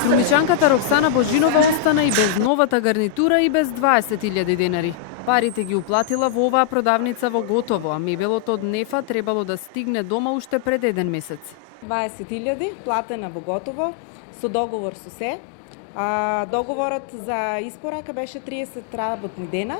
Струмичанката Роксана Божинова остана и без новата гарнитура и без 20.000 денари. Парите ги уплатила во оваа продавница во Готово, а мебелот од Нефа требало да стигне дома уште пред еден месец. 20.000 платена во Готово, со договор со се. Договорот за испорака беше 30 работни дена.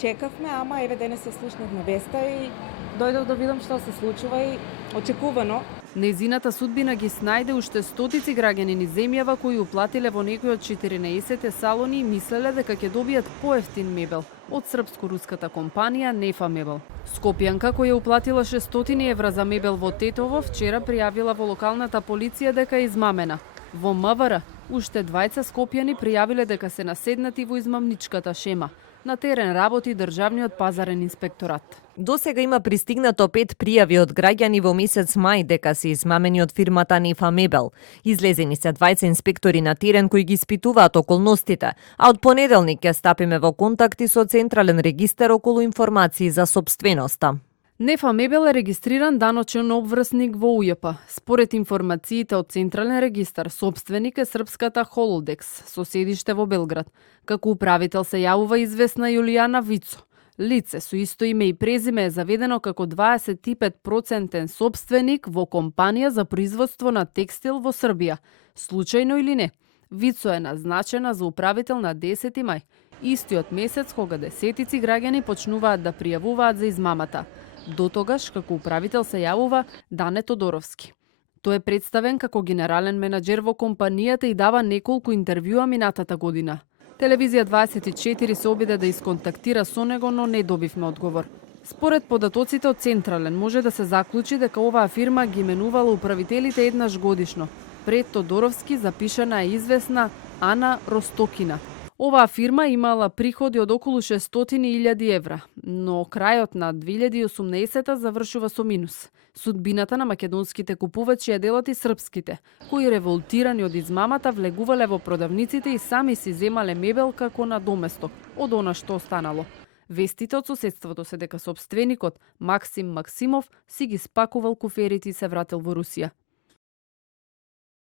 Чекавме, ама еве денес се слушнавме веста и дојдов да видам што се случува и очекувано. Незината судбина ги снајде уште стотици граѓани низ земјава кои уплатиле во некои од 14 салони и мислеле дека ќе добијат поевтин мебел од српско-руската компанија Нефа Мебел. Скопјанка која уплатила 600 евра за мебел во Тетово вчера пријавила во локалната полиција дека е измамена. Во МВР уште двајца скопјани пријавиле дека се наседнати во измамничката шема. На терен работи Државниот пазарен инспекторат. Досега има пристигнато 5 пријави од граѓани во месец мај дека се измамени од фирмата Нефа Мебел. Излезени се двајца инспектори на терен кои ги испитуваат околностите, а од понеделник ќе стапиме во контакти со Централен регистар околу информации за собственоста. Нефа Мебел е регистриран даночен обврсник во УЈП. Според информациите од Централен регистар, собственик е српската Холодекс, со седиште во Белград. Како управител се јавува известна Јулијана Вицо. Лице со исто име и презиме е заведено како 25% собственик во компанија за производство на текстил во Србија. Случајно или не, Вицо е назначена за управител на 10 мај, истиот месец кога десетици граѓани почнуваат да пријавуваат за измамата. До тогаш, како управител се јавува Дане Тодоровски. Тој е представен како генерален менаџер во компанијата и дава неколку интервјуа минатата година. Телевизија 24 се обиде да исконтактира со него, но не добивме одговор. Според податоците од Централен може да се заклучи дека оваа фирма ги менувала управителите еднаш годишно. Пред Тодоровски запишана е известна Ана Ростокина. Оваа фирма имала приходи од околу 600.000 евра, но крајот на 2018 завршува со минус. Судбината на македонските купувачи е делот и српските, кои револтирани од измамата влегувале во продавниците и сами си земале мебел како на доместок од она што останало. Вестите од соседството се дека собственикот Максим Максимов си ги спакувал куферите и се вратил во Русија.